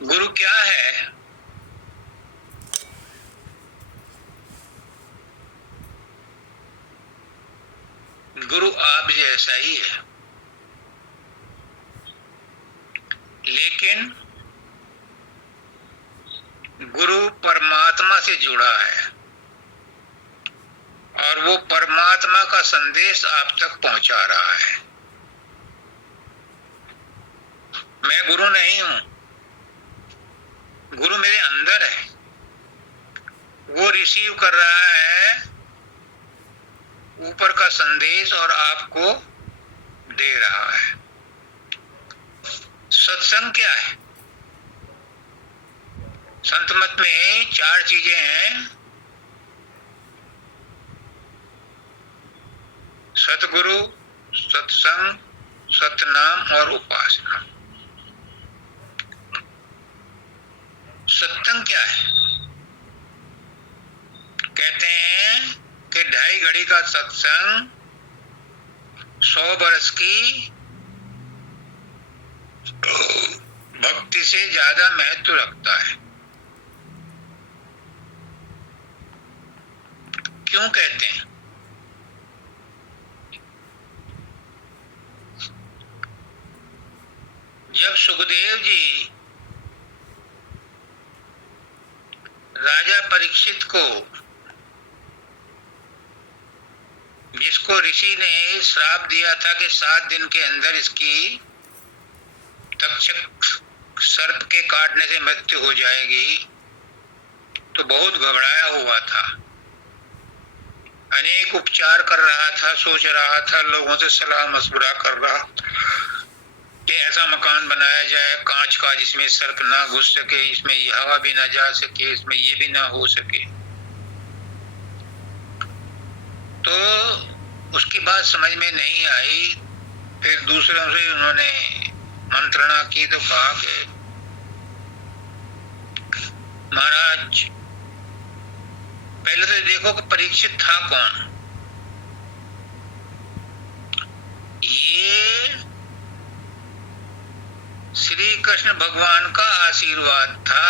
गुरु क्या है? गुरु आप जैसा ही है, लेकिन गुरु परमात्मा से जुड़ा है और वो परमात्मा का संदेश आप तक पहुंचा रहा है। मैं गुरु नहीं हूं, गुरु मेरे अंदर है। वो रिसीव कर रहा है ऊपर का संदेश और आपको दे रहा है। सत्संग क्या है? संत मत में 4 चीजें हैं: सतगुरु, सत्संग, सतनाम और उपासना। सत्संग क्या है? कहते हैं कि 2.5 घड़ी का सत्संग 100 बरस की भक्ति से ज्यादा महत्व रखता है। क्यों कहते हैं? जब सुखदेव जी राजा परीक्षित को, जिसको ऋषि ने श्राप दिया था कि 7 दिन के अंदर इसकी तक्षक सर्प के काटने से मृत्यु हो जाएगी, तो बहुत घबराया हुआ था। अनेक उपचार कर रहा था, सोच रहा था, लोगों से सलाह मशवरा कर रहा कि ऐसा मकान बनाया जाए कांच का जिसमें सर्प ना घुस सके, इसमें हवा भी ना जा सके, इसमें ये भी ना हो सके। तो उसकी बात समझ में नहीं आई। फिर दूसरों से उन्होंने मंत्रणा की तो कहा कि महाराज पहले तो देखो कि परीक्षित था कौन। ये श्री कृष्ण भगवान का आशीर्वाद था,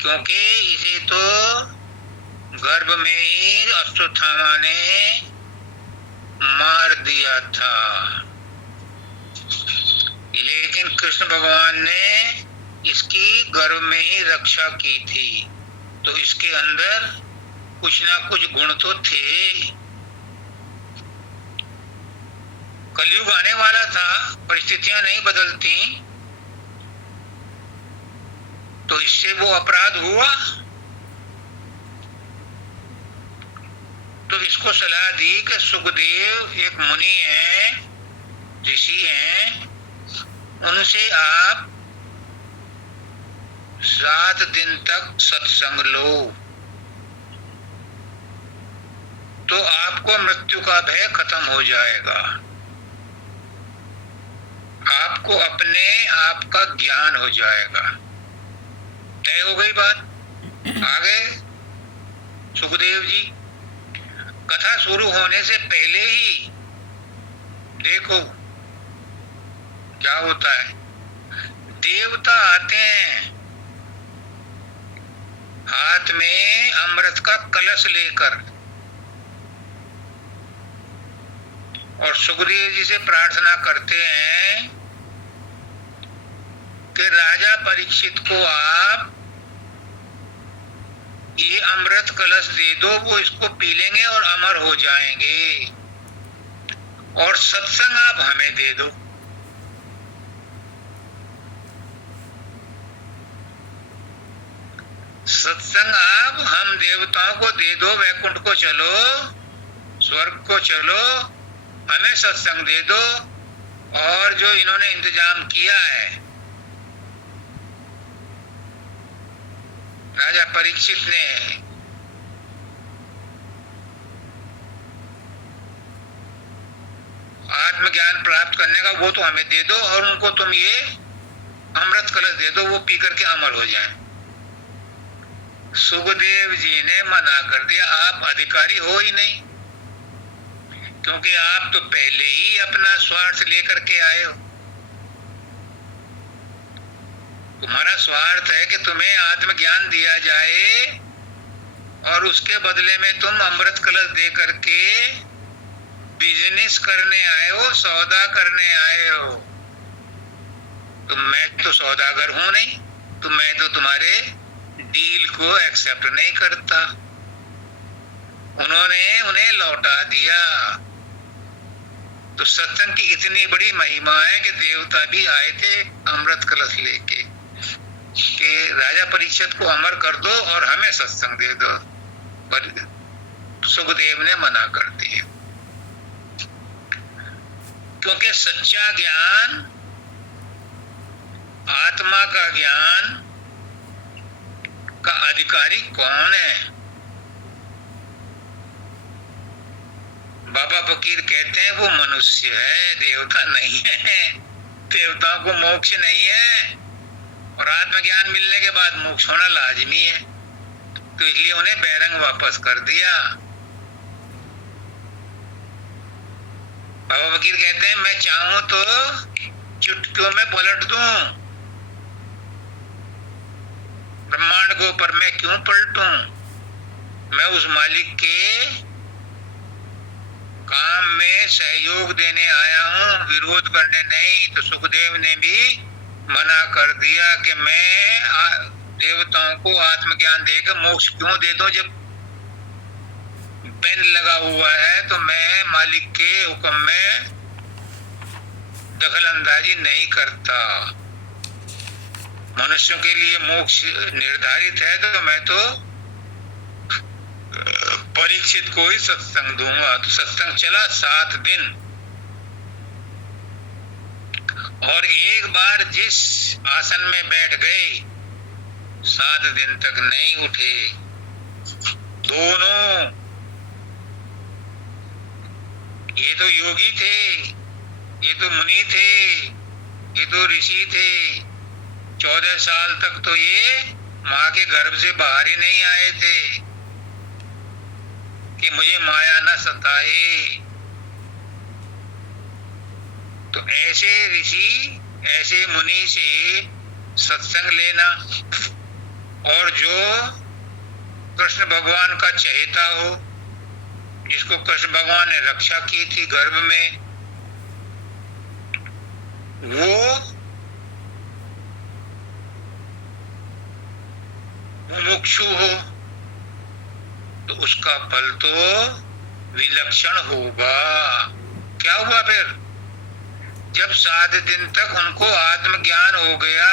क्योंकि इसे तो गर्भ में ही अश्वत्थामा ने मार दिया था, लेकिन कृष्ण भगवान ने इसकी गर्भ में ही रक्षा की थी। तो इसके अंदर कुछ ना कुछ गुण तो थे। कलयुग आने वाला था, परिस्थितियां नहीं बदलती, तो इससे वो अपराध हुआ। तो इसको सलाह दी कि सुखदेव एक मुनि हैं, ऋषि हैं, उनसे आप 7 दिन तक सत्संग लो तो आपको मृत्यु का भय खत्म हो जाएगा, आपको अपने आप का ज्ञान हो जाएगा। तय हो गई बात। आगे सुखदेव जी कथा शुरू होने से पहले ही देखो क्या होता है। देवता आते हैं हाथ में अमृत का कलश लेकर और सुखदेव जी से प्रार्थना करते हैं कि राजा परीक्षित को आप ये अमृत कलश दे दो, वो इसको पी लेंगे और अमर हो जाएंगे, और सत्संग आप हमें दे दो। सत्संग आप हम देवताओं को दे दो, वैकुंठ को चलो, स्वर्ग को चलो, हमें सत्संग दे दो। और जो इन्होंने इंतजाम किया है, राजा परीक्षित ने आत्मज्ञान प्राप्त करने का, वो तो हमें दे दो, और उनको तुम ये अमृत कलश दे दो, वो पी करके अमर हो जाएं। सुखदेव जी ने मना कर दिया, आप अधिकारी हो ही नहीं, क्योंकि आप तो पहले ही अपना स्वार्थ लेकर के आए हो। तुम्हारा स्वार्थ है कि तुम्हें आत्मज्ञान दिया जाए और उसके बदले में तुम अमृत कलश दे करके बिजनेस करने आए हो, सौदा करने आए हो। तो मैं तो सौदागर हूं नहीं, तो मैं तो तुम्हारे डील को एक्सेप्ट नहीं करता। उन्होंने उन्हें लौटा दिया। तो सत्संग की इतनी बड़ी महिमा है कि देवता भी आए थे अमृत कलश लेके कि राजा परीक्षित को अमर कर दो और हमें सत्संग दे दो, पर सुखदेव ने मना कर दिया। क्योंकि सच्चा ज्ञान, आत्मा का ज्ञान का अधिकारी कौन है? बाबा फकीर कहते हैं वो मनुष्य है, देवता नहीं है। देवताओं को मोक्ष नहीं है और आत्मज्ञान मिलने के बाद मोक्ष होना लाजमी है, तो इसलिए उन्हें बैरंग वापस कर दिया। बाबा फकीर कहते हैं मैं चाहूं तो चुटकियों में पलट दूं ब्रह्मांड को, पर मैं क्यों पलटूं? मैं उस मालिक के काम में सहयोग देने आया हूं, विरोध करने नहीं। तो सुखदेव ने भी मना कर दिया कि मैं देवताओं को आत्मज्ञान देकर मोक्ष क्यों दे दूं, जब बैन लगा हुआ है तो मैं मालिक के हुक्म में दखल अंदाजी नहीं करता। मनुष्यों के लिए मोक्ष निर्धारित है तो मैं तो परीक्षित को ही सत्संग दूंगा। तो सत्संग चला 7 दिन, और एक बार जिस आसन में बैठ गए 7 दिन तक नहीं उठे। दोनों, ये तो योगी थे, ये तो मुनि थे, ये तो ऋषि थे। 14 साल तक तो ये माँ के गर्भ से बाहर ही नहीं आए थे कि मुझे माया न सताए। तो ऐसे ऋषि, ऐसे मुनि से सत्संग लेना, और जो कृष्ण भगवान का चहेता हो, जिसको कृष्ण भगवान ने रक्षा की थी गर्भ में, वो मुमुक्षु हो तो उसका फल तो विलक्षण होगा। क्या हुआ फिर? जब 7 दिन तक उनको आत्मज्ञान हो गया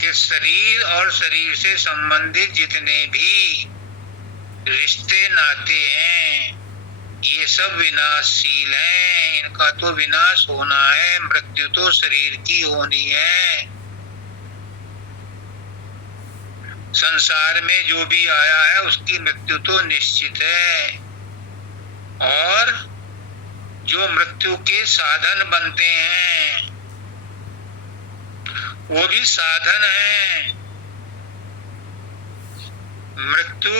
कि शरीर और शरीर से संबंधित जितने भी रिश्ते नाते हैं ये सब विनाशशील हैं, इनका तो विनाश होना है, मृत्यु तो शरीर की होनी है। संसार में जो भी आया है उसकी मृत्यु तो निश्चित है, और जो मृत्यु के साधन बनते हैं वो भी साधन हैं। मृत्यु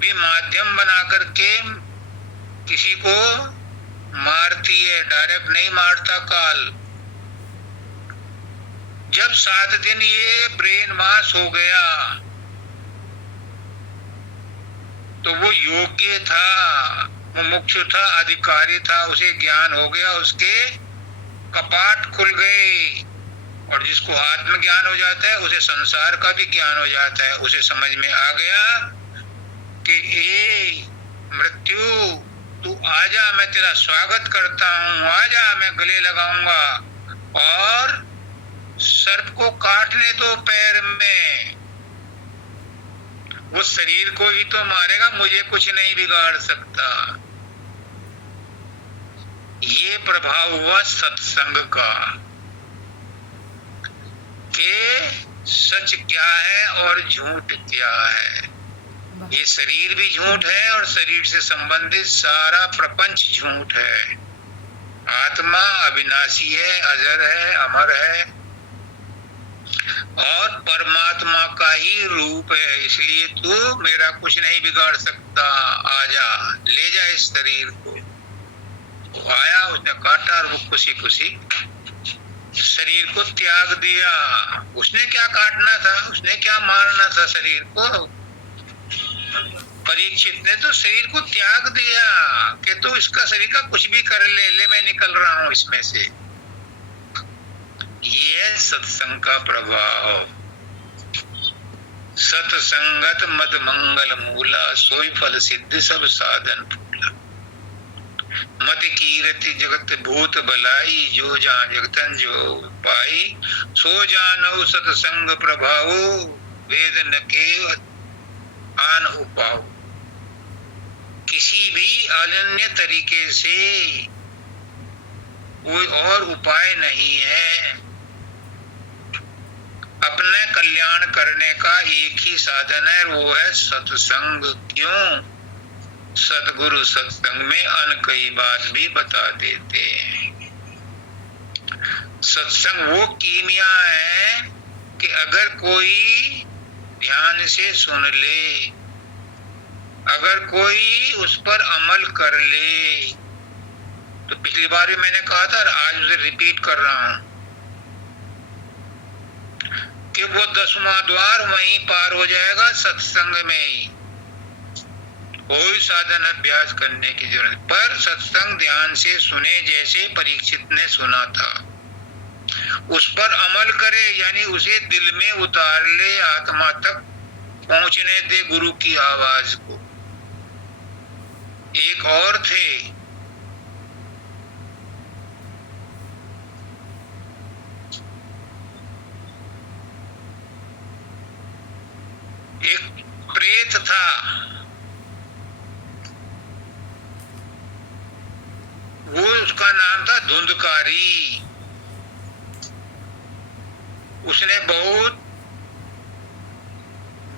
भी माध्यम बना करके किसी को मारती है, डायरेक्ट नहीं मारता काल। जब 7 दिन ये ब्रेन वॉश हो गया तो वो योग्य था, मुमुक्षु था, अधिकारी था, उसे ज्ञान हो गया, उसके कपाट खुल गए। और जिसको आत्मज्ञान हो जाता है उसे संसार का भी ज्ञान हो जाता है। उसे समझ में आ गया कि ए मृत्यु, तू आजा, मैं तेरा स्वागत करता हूँ, आजा, मैं गले लगाऊंगा और सर्प को काटने दो पैर में। वो शरीर को ही तो मारेगा, मुझे कुछ नहीं बिगाड़ सकता। ये प्रभाव हुआ सत्संग का कि सच क्या है और झूठ क्या है। ये शरीर भी झूठ है और शरीर से संबंधित सारा प्रपंच झूठ है। आत्मा अविनाशी है, अजर है, अमर है और परमात्मा का ही रूप है। इसलिए तू मेरा कुछ नहीं बिगाड़ सकता, आजा, ले जा इस शरीर को। वो आया, उसने काटा और वो खुशी खुशी शरीर को त्याग दिया। उसने क्या काटना था, उसने क्या मारना था शरीर को? परीक्षित ने तो शरीर को त्याग दिया कि तू इसका शरीर का कुछ भी कर ले, ले मैं निकल रहा हूं इसमें से। ये है सत्संग का प्रभाव। सत्संगत मद मंगल मूला, सोई फल सिद्धि सब साधन फूला। मद कीरति जगत भूत भलाई, जो जान जगतन जो पाई, सो जानो सत्संग प्रभाव, वेद न के आन उपाओ। किसी भी अनन्य तरीके से कोई और उपाय नहीं है। अपने कल्याण करने का एक ही साधन है, वो है सत्संग। क्यों? सतगुरु सत्संग में अनकही बात भी बता देते हैं। सत्संग वो कीमिया है कि अगर कोई ध्यान से सुन ले, अगर कोई उस पर अमल कर ले, तो पिछली बार भी मैंने कहा था और आज उसे रिपीट कर रहा हूं कि वो 10वां द्वार वहीं पार हो जाएगा, सत्संग में ही। कोई साधन अभ्यास करने की जरूरत, पर सत्संग ध्यान से सुने जैसे परीक्षित ने सुना था, उस पर अमल करे, यानी उसे दिल में उतार ले, आत्मा तक पहुंचने दे गुरु की आवाज को। एक और थे, एक प्रेत था, वो उसका नाम था धुंधकारी। उसने बहुत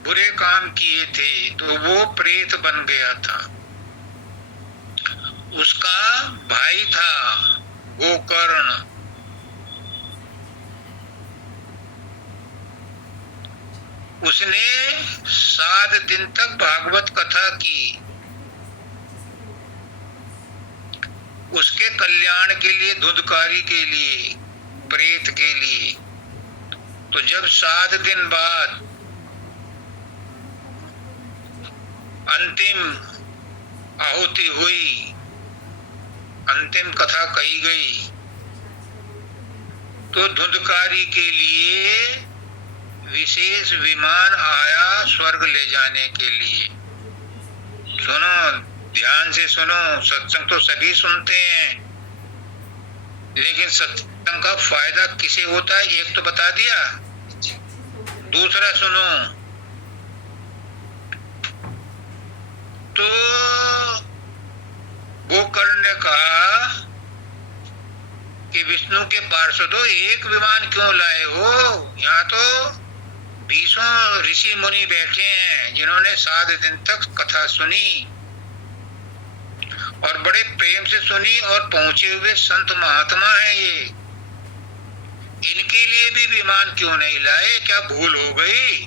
बुरे काम किए थे, तो वो प्रेत बन गया था। उसका भाई था गोकर्ण। उसने 7 दिन तक भागवत कथा की, उसके कल्याण के लिए, धुंधकारी के लिए, प्रेत के लिए। तो जब 7 दिन बाद अंतिम आहुति हुई, अंतिम कथा कही गई, तो धुंधकारी के लिए विशेष विमान आया स्वर्ग ले जाने के लिए। सुनो, ध्यान से सुनो, सत्संग तो सभी सुनते हैं, लेकिन सत्संग का फायदा किसे होता है एक तो बता दिया, दूसरा सुनो। तो गोकर्ण ने कहा कि विष्णु के पार्षदों, एक विमान क्यों लाए हो? यहाँ तो 20 ऋषि मुनि बैठे हैं जिन्होंने 7 दिन तक कथा सुनी और बड़े प्रेम से सुनी, और पहुंचे हुए संत महात्मा हैं ये, इनके लिए भी विमान क्यों नहीं लाए? क्या भूल हो गई?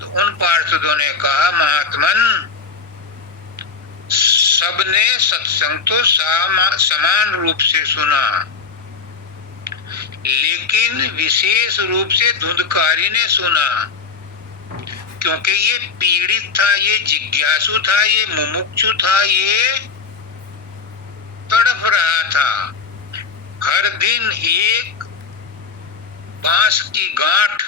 तो उन पार्षदों ने कहा, महात्मन, सबने सत्संग तो समान रूप से सुना, लेकिन विशेष रूप से धुंधकारी ने सुना, क्योंकि ये पीड़ित था, ये जिज्ञासु था, ये मुमुक्षु था, ये तड़प रहा था। हर दिन एक बांस की गांठ,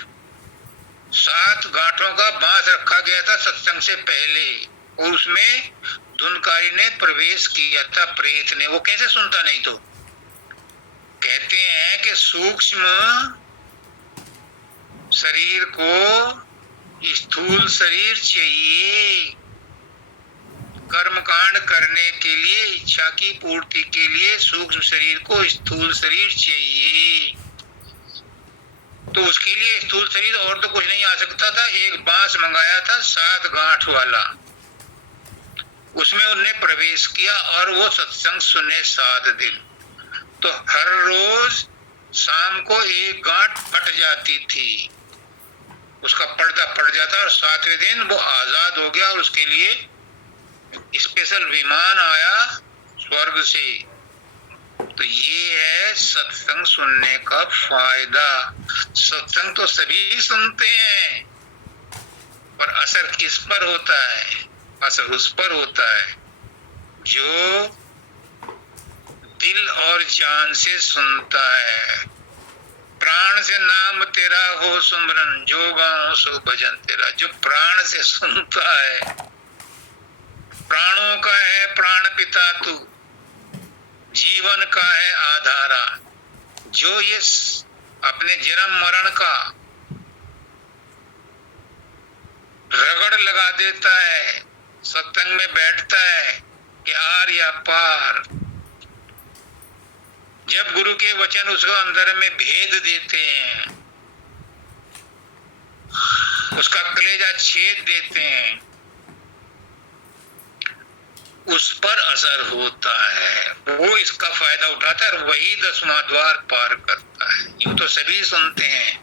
7 गांठों का बांस रखा गया था सत्संग से पहले, और उसमें धुंधकारी ने प्रवेश किया था, प्रेत ने। वो कैसे सुनता? नहीं तो कहते हैं कि सूक्ष्म शरीर को स्थूल शरीर चाहिए, कर्मकांड करने के लिए, इच्छा की पूर्ति के लिए सूक्ष्म शरीर को स्थूल शरीर चाहिए। तो उसके लिए स्थूल शरीर और तो कुछ नहीं आ सकता था, एक बांस मंगाया था 7 गांठ वाला, उसमें उन्हें प्रवेश किया और वो सत्संग सुने 7 दिन। तो हर रोज शाम को एक गांठ फट जाती थी, उसका पर्दा फट जाता, और 7वें दिन वो आजाद हो गया, और उसके लिए स्पेशल विमान आया स्वर्ग से, तो ये है सत्संग सुनने का फायदा। सत्संग तो सभी सुनते हैं, पर असर किस पर होता है? असर उस पर होता है जो दिल और जान से सुनता है। प्राण से नाम तेरा हो सुमरन, जो गाऊं सो भजन तेरा। जो प्राण से सुनता है, प्राणों का है प्राण पिता तू, जीवन का है आधारा। जो ये अपने जन्म मरण का रगड़ लगा देता है, सत्संग में बैठता है कि आर या पार, जब गुरु के वचन उसको अंदर में भेद देते हैं, उसका कलेजा छेद देते हैं, उस पर असर होता है। वो इसका फायदा उठाता है और वही 10वां द्वार पार करता है। यूं तो सभी सुनते हैं,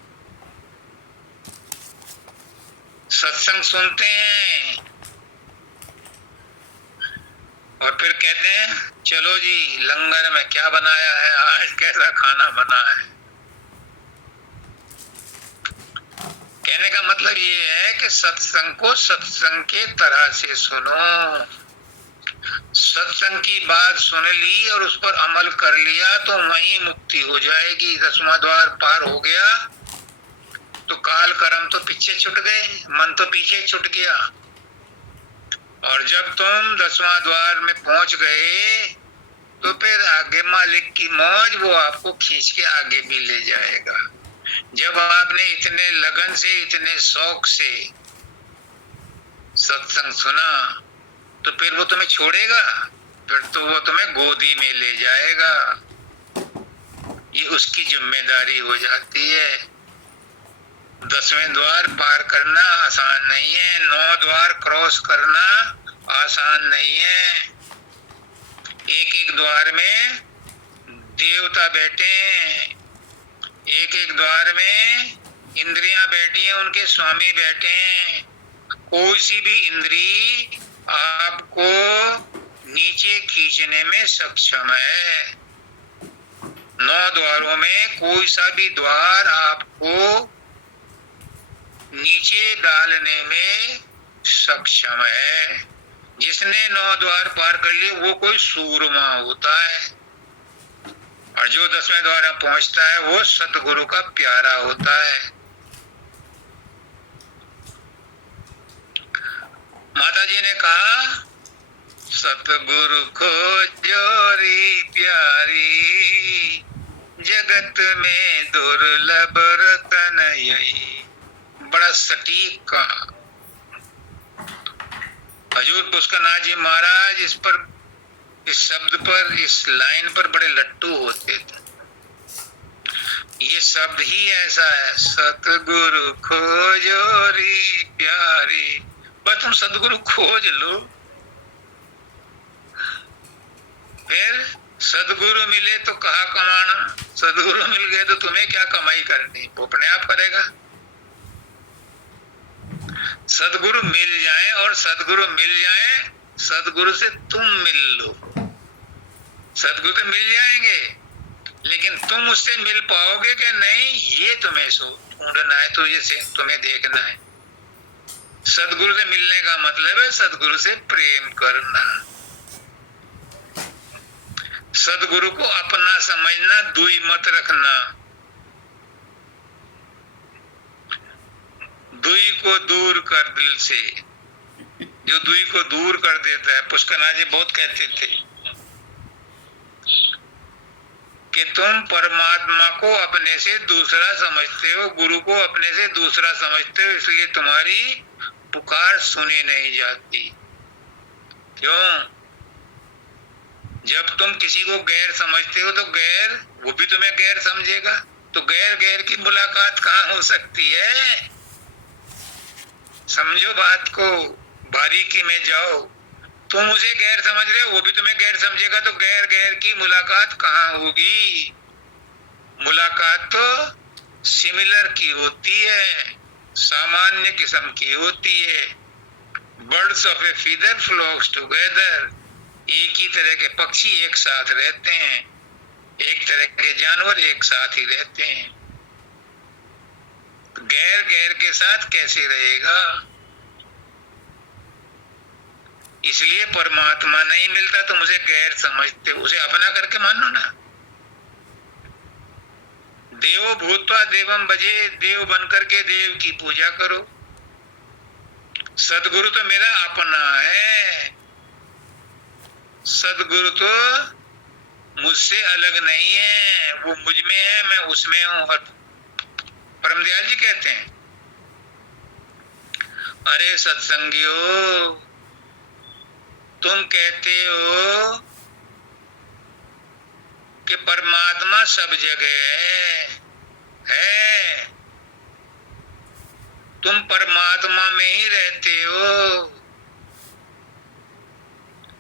सत्संग सुनते हैं और फिर कहते हैं चलो जी लंगर में क्या बनाया है, आज कैसा खाना बना है। कहने का मतलब ये है कि सत्संग को सत्संग के तरह से सुनो। सत्संग की बात सुन ली और उस पर अमल कर लिया तो वहीं मुक्ति हो जाएगी। 10वां द्वार पार हो गया तो काल कर्म तो पीछे छूट गए, मन तो पीछे छूट गया। और जब तुम 10वां द्वार में पहुंच गए तो फिर आगे मालिक की मौज, वो आपको खींच के आगे भी ले जाएगा। जब आपने इतने लगन से, इतने शौक से सत्संग सुना तो फिर वो तुम्हें छोड़ेगा? फिर तो वो तुम्हें गोदी में ले जाएगा। ये उसकी जिम्मेदारी हो जाती है। 10वें द्वार पार करना आसान नहीं है, 9 द्वार क्रॉस करना आसान नहीं है। एक एक द्वार में देवता बैठे हैं, एक एक द्वार में इंद्रियां बैठी हैं, उनके स्वामी बैठे हैं। कोई सी भी इंद्री आपको नीचे खींचने में सक्षम है। 9 द्वारों में कोई सा भी द्वार आपको नीचे डालने में सक्षम है। जिसने 9 द्वार पार कर लिए वो कोई सूरमा होता है, और जो 10वें द्वार पहुंचता है वो सतगुरु का प्यारा होता है। माता जी ने कहा सतगुरु को जोरी प्यारी, जगत में दुर्लभ रतन यही। बड़ा सटीक कहा। हजूर पुष्करनाथ जी महाराज इस पर, इस शब्द पर, इस लाइन पर बड़े लट्टू होते थे। ये शब्द ही ऐसा है, सतगुरु खोजोरी प्यारी। बस तुम सतगुरु खोज लो, फिर सदगुरु मिले तो कहा कमाना, सदगुरु मिल गए तो तुम्हें क्या कमाई करनी, वो अपने आप करेगा। सदगुरु मिल जाए और सदगुरु मिल जाए, सदगुरु से तुम मिल लो। सदगुरु तो मिल जाएंगे, लेकिन तुम उससे मिल पाओगे कि नहीं, ये तुम्हें ढूंढना है, तो ये तुम्हें देखना है। सदगुरु से मिलने का मतलब है सदगुरु से प्रेम करना। सदगुरु को अपना समझना, दुई मत रखना। दुई को दूर कर दिल से, जो दुई को दूर कर देता है। पुष्करनाथ जी बहुत कहते थे कि तुम परमात्मा को अपने से दूसरा समझते हो, गुरु को अपने से दूसरा समझते हो, इसलिए तुम्हारी पुकार सुनी नहीं जाती। क्यों? जब तुम किसी को गैर समझते हो तो गैर, वो भी तुम्हें गैर समझेगा। तो गैर गैर की मुलाकात कहाँ हो सकती है? समझो बात को, बारीकी में जाओ। तुम उसे गैर समझ रहे हो, वो भी तुम्हें गैर समझेगा, तो गैर गैर की मुलाकात कहाँ होगी? मुलाकात तो सिमिलर की होती है, सामान्य किस्म की होती है। Birds of a feather flocks together, एक ही तरह के पक्षी एक साथ रहते हैं। एक तरह के जानवर एक साथ ही रहते हैं, गैर गैर के साथ कैसे रहेगा? इसलिए परमात्मा नहीं मिलता तुम उसे गैर समझते, उसे अपना करके मानो ना। देवो भूत्वा देवम भजे, देव बनकर के देव की पूजा करो। सदगुरु तो मेरा अपना है, सदगुरु तो मुझसे अलग नहीं है, वो मुझ में है, मैं उसमें हूं। और परमदयाल जी कहते हैं, अरे सत्संगियों, तुम कहते हो कि परमात्मा सब जगह है, तुम परमात्मा में ही रहते हो,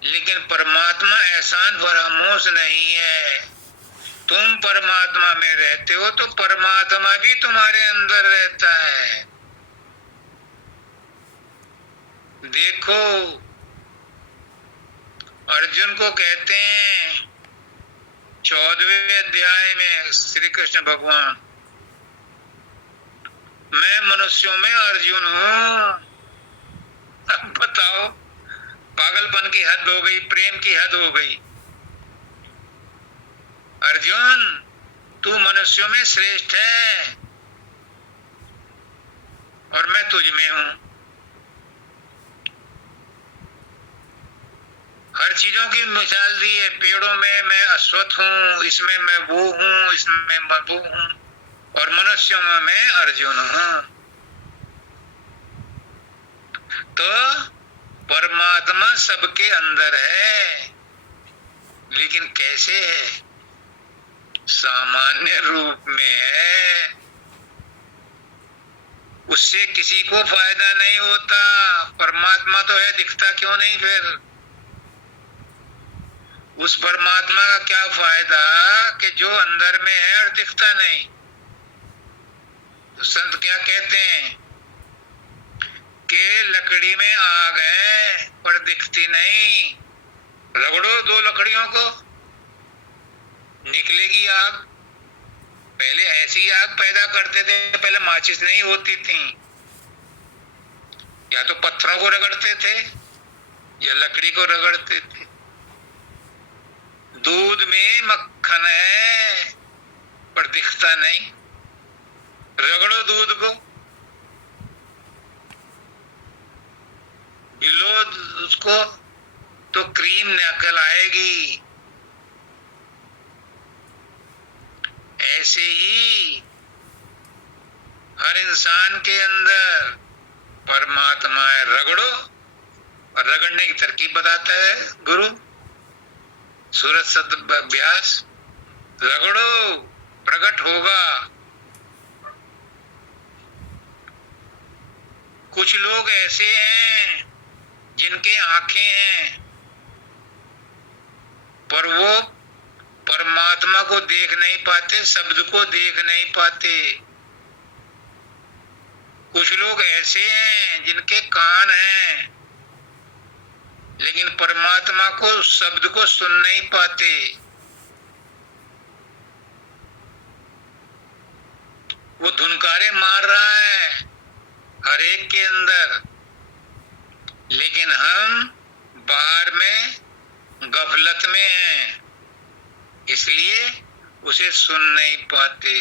लेकिन परमात्मा एहसान फरामोश नहीं है। तुम परमात्मा में रहते हो तो परमात्मा भी तुम्हारे अंदर रहता है। देखो, अर्जुन को कहते हैं 14वें अध्याय में श्री कृष्ण भगवान, मैं मनुष्यों में अर्जुन हूं। अब बताओ, पागलपन की हद हो गई, प्रेम की हद हो गई। अर्जुन, तू मनुष्यों में श्रेष्ठ है और मैं तुझ में हूं। हर चीजों की मिसाल दी है, पेड़ों में मैं अश्वत्थ हूं, इसमें मैं वो हूं, इसमें मैं वो हूं, और मनुष्यों में मैं अर्जुन हूं। तो परमात्मा सबके अंदर है, लेकिन कैसे है? सामान्य रूप में है। उससे किसी को फायदा नहीं होता। परमात्मा तो है, दिखता क्यों नहीं फिर? उस परमात्मा का क्या फायदा कि जो अंदर में है और दिखता नहीं? तो संत क्या कहते हैं कि लकड़ी में आग है पर दिखती नहीं, रगड़ो दो लकड़ियों को, निकलेगी आग। पहले ऐसी आग पैदा करते थे, पहले माचिस नहीं होती थी, या तो पत्थरों को रगड़ते थे या लकड़ी को रगड़ते थे। दूध में मक्खन है पर दिखता नहीं, रगड़ो दूध को, गिलो उसको, तो क्रीम निकल आएगी। ऐसे ही हर इंसान के अंदर परमात्मा है। रगड़ो, और रगड़ने की तरकीब बताता है गुरु सूरत सद अभ्यास। रगड़ो, प्रकट होगा। कुछ लोग ऐसे हैं जिनके आंखें हैं पर वो परमात्मा को देख नहीं पाते, शब्द को देख नहीं पाते। कुछ लोग ऐसे हैं जिनके कान हैं लेकिन परमात्मा को, शब्द को सुन नहीं पाते। वो धुनकारे मार रहा है हर एक के अंदर, लेकिन हम बाहर में गफलत में हैं, इसलिए उसे सुन नहीं पाते।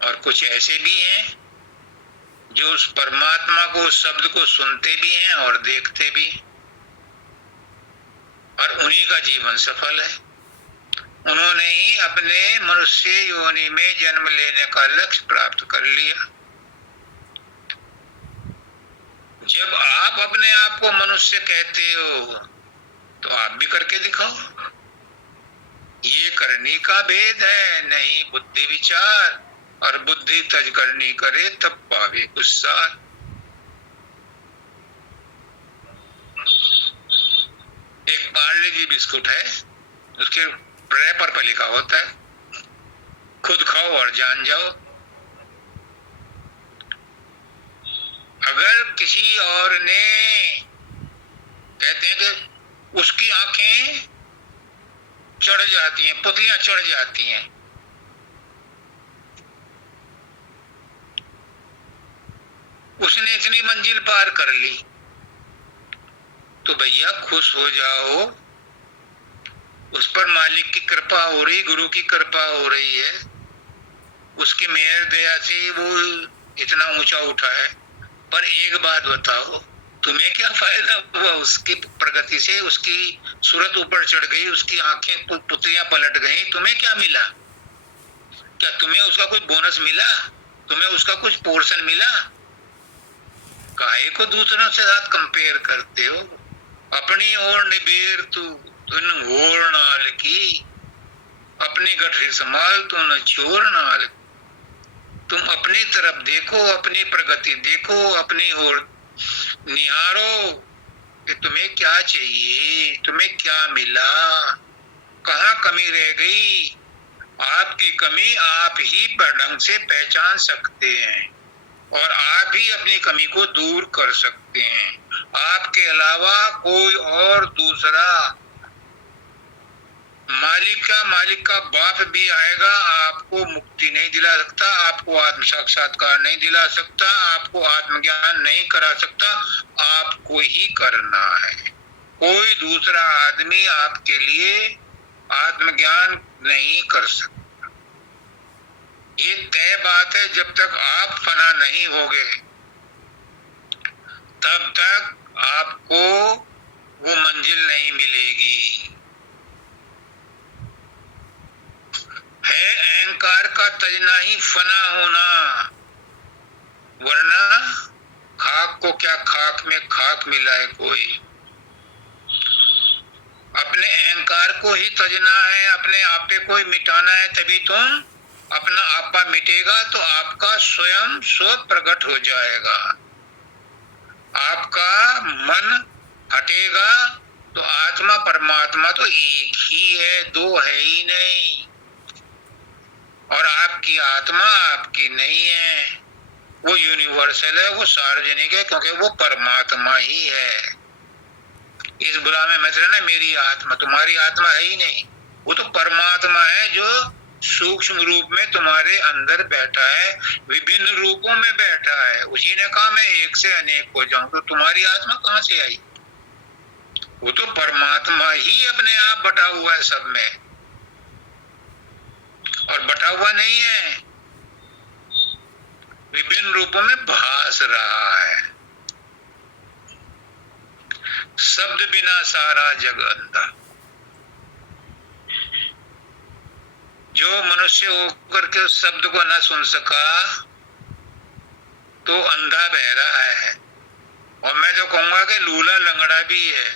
और कुछ ऐसे भी हैं जो उस परमात्मा को, उस शब्द को सुनते भी हैं और देखते भी, और उन्हीं का जीवन सफल है। उन्होंने ही अपने मनुष्य योनि में जन्म लेने का लक्ष्य प्राप्त कर लिया। जब आप अपने आप को मनुष्य कहते हो तो आप भी करके दिखाओ। ये करनी का भेद है, नहीं बुद्धि विचार, और बुद्धि तज करनी करे तब पावे गुस्सा। एक पार्ले जी बिस्कुट है, उसके रैपर पर लिखा होता है, खुद खाओ और जान जाओ। अगर किसी और ने, कहते हैं कि उसकी आंखें चढ़ जाती हैं, पुतलियां चढ़ जाती हैं। उसने इतनी मंजिल पार कर ली, तो भैया खुश हो जाओ, उस पर मालिक की कृपा हो रही, गुरु की कृपा हो रही है, उसकी मेहर दया से वो इतना ऊंचा उठा है। पर एक बात बताओ, तुम्हें क्या फायदा हुआ उसकी प्रगति से? उसकी सूरत ऊपर चढ़ गई, उसकी आंखें पुतलियां पलट गई, तुम्हें क्या मिला? क्या तुम्हें उसका कोई बोनस मिला? तुम्हें उसका कुछ पोर्शन मिला? काहे को दूसरों से साथ कंपेयर करते हो? अपनी ओर निबेर तू तुन घोर नाल की, अपनी गठरी संभाल तू न चोर नाल। तुम अपनी तरफ देखो, अपनी प्रगति देखो, अपनी ओर निहारो कि तुम्हें क्या चाहिए, तुम्हें क्या मिला, कहाँ कमी रह गई। आपकी कमी आप ही ढंग से पहचान सकते हैं और आप ही अपनी कमी को दूर कर सकते हैं। आपके अलावा कोई और दूसरा, मालिक का बाप भी आएगा, आपको मुक्ति नहीं दिला सकता, आपको आत्म साक्षात्कार नहीं दिला सकता, आपको आत्मज्ञान नहीं करा सकता। आपको ही करना है। कोई दूसरा आदमी आपके लिए आत्मज्ञान नहीं कर सकता। ये तय बात है, जब तक आप फना नहीं होगे तब तक आपको वो मंजिल नहीं मिलेगी। है अहंकार का तजना ही फना होना, वरना खाक को क्या खाक में खाक मिला है कोई। अपने अहंकार को ही तजना है, अपने आपे को ही मिटाना है, तभी तुम अपना आपा मिटेगा तो आपका स्वयं स्व प्रकट हो जाएगा। आपका मन हटेगा तो आत्मा परमात्मा तो एक ही है, दो है ही नहीं। और आपकी आत्मा आपकी नहीं है, वो यूनिवर्सल है, वो सार्वजनिक है, क्योंकि वो परमात्मा ही है। इस बुला में मत रहना मेरी आत्मा, तुम्हारी आत्मा है ही नहीं, वो तो परमात्मा है जो सूक्ष्म रूप में तुम्हारे अंदर बैठा है, विभिन्न रूपों में बैठा है। उसी ने कहा मैं एक से अनेक हो जाऊं, तो तुम्हारी आत्मा कहां से आई? वो तो परमात्मा ही अपने आप बटा हुआ है सब में, और बटा हुआ नहीं है, विभिन्न रूपों में भास रहा है। शब्द बिना सारा जग अंधा। जो मनुष्य होकर के उस शब्द को न सुन सका तो अंधा बहरा है, और मैं तो कहूंगा कि लूला लंगड़ा भी है,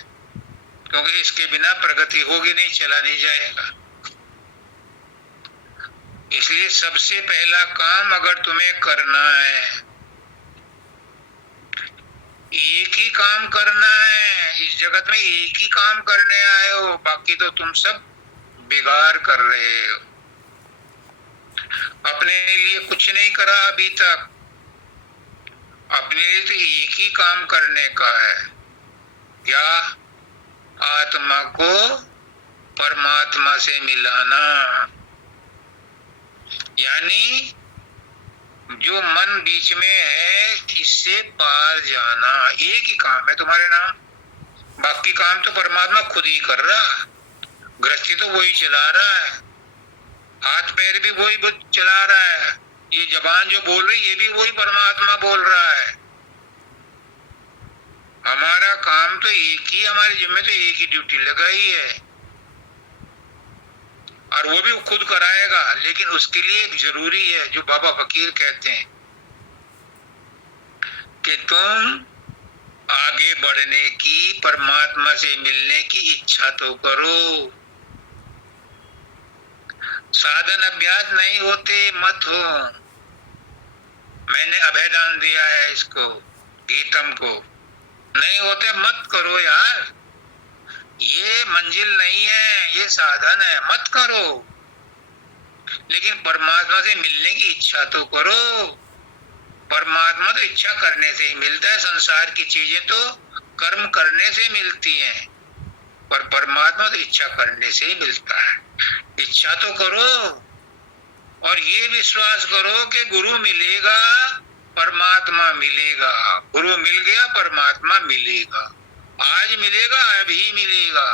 क्योंकि इसके बिना प्रगति होगी नहीं, चला नहीं जाएगा। इसलिए सबसे पहला काम अगर तुम्हें करना है, एक ही काम करना है। इस जगत में एक ही काम करने आए हो, बाकी तो तुम सब बिगाड़ कर रहे हो। अपने लिए कुछ नहीं करा अभी तक, अपने लिए तो एक ही काम करने का है, क्या? आत्मा को परमात्मा से मिलाना, यानी जो मन बीच में है इससे पार जाना। एक ही काम है तुम्हारे नाम, बाकी काम तो परमात्मा खुद ही कर रहा। गृहस्थी तो वही चला रहा है, हाथ पैर भी वही चला रहा है, ये जबान जो बोल रही ये भी वही परमात्मा बोल रहा है। हमारा काम तो एक ही, हमारे जिम्मे तो एक ही ड्यूटी लगाई है, और वो भी खुद कराएगा। लेकिन उसके लिए एक जरूरी है, जो बाबा फकीर कहते हैं कि तुम आगे बढ़ने की, परमात्मा से मिलने की इच्छा तो करो। साधन अभ्यास नहीं होते मत हो। मैंने अभयदान दिया है इसको, गीतम को, नहीं होते मत करो यार। ये मंजिल नहीं है, ये साधन है, मत करो। लेकिन परमात्मा से मिलने की इच्छा तो करो। परमात्मा तो इच्छा करने से ही मिलता है, संसार की चीजें तो कर्म करने से मिलती हैं। पर परमात्मा तो इच्छा करने से ही मिलता है। इच्छा तो करो और ये विश्वास करो कि गुरु मिलेगा, परमात्मा मिलेगा। गुरु मिल गया, परमात्मा मिलेगा। आज मिलेगा, अभी मिलेगा,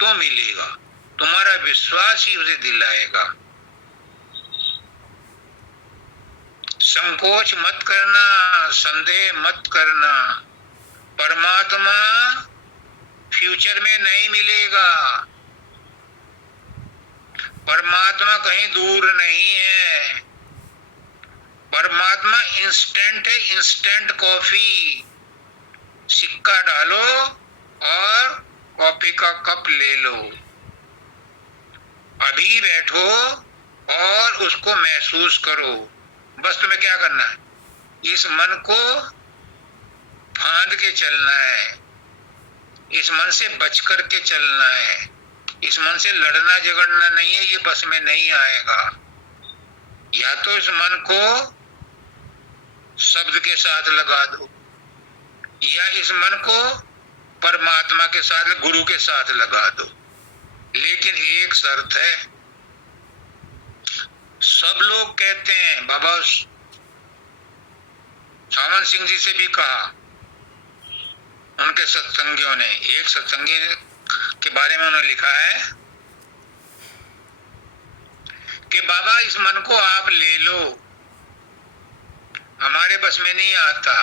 तो मिलेगा। तुम्हारा विश्वास ही उसे दिलाएगा। संकोच मत करना, संदेह मत करना। परमात्मा फ्यूचर में नहीं मिलेगा। परमात्मा कहीं दूर नहीं है। परमात्मा इंस्टेंट है, इंस्टेंट कॉफी। सिक्का डालो और कॉफी का कप ले लो। अभी बैठो और उसको महसूस करो। बस तुम्हें क्या करना है, इस मन को फांद के चलना है, इस मन से बच करके चलना है। इस मन से लड़ना झगड़ना नहीं है, ये बस में नहीं आएगा। या तो इस मन को शब्द के साथ लगा दो, या इस मन को परमात्मा के साथ, गुरु के साथ लगा दो। लेकिन एक शर्त है। सब लोग कहते हैं, बाबा सामन सिंह जी से भी कहा, उनके सत्संगियों ने, एक सत्संगी के बारे में उन्होंने लिखा है कि बाबा इस मन को आप ले लो, हमारे बस में नहीं आता।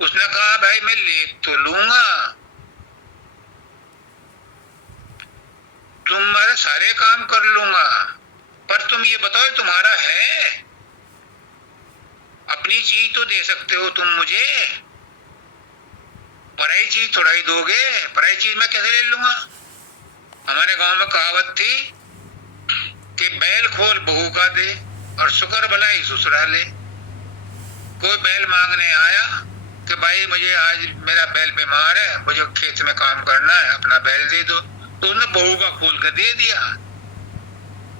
उसने कहा भाई मैं ले तो लूंगा, तुम्हारे सारे काम कर लूंगा, पर तुम ये बताओ तुम्हारा है? अपनी चीज तो दे सकते हो तुम मुझे, पराई चीज थोड़ा ही दोगे। पराई चीज मैं कैसे ले लूंगा? हमारे गांव में कहावत थी कि बैल खोल बहू का दे और शुक्र भलाई ससुराले। कोई बैल मांगने आया कि भाई मुझे आज मेरा बैल बीमार है, मुझे खेत में काम करना है, अपना बैल दे दो। तो उसने बहू का खोल कर दे दिया,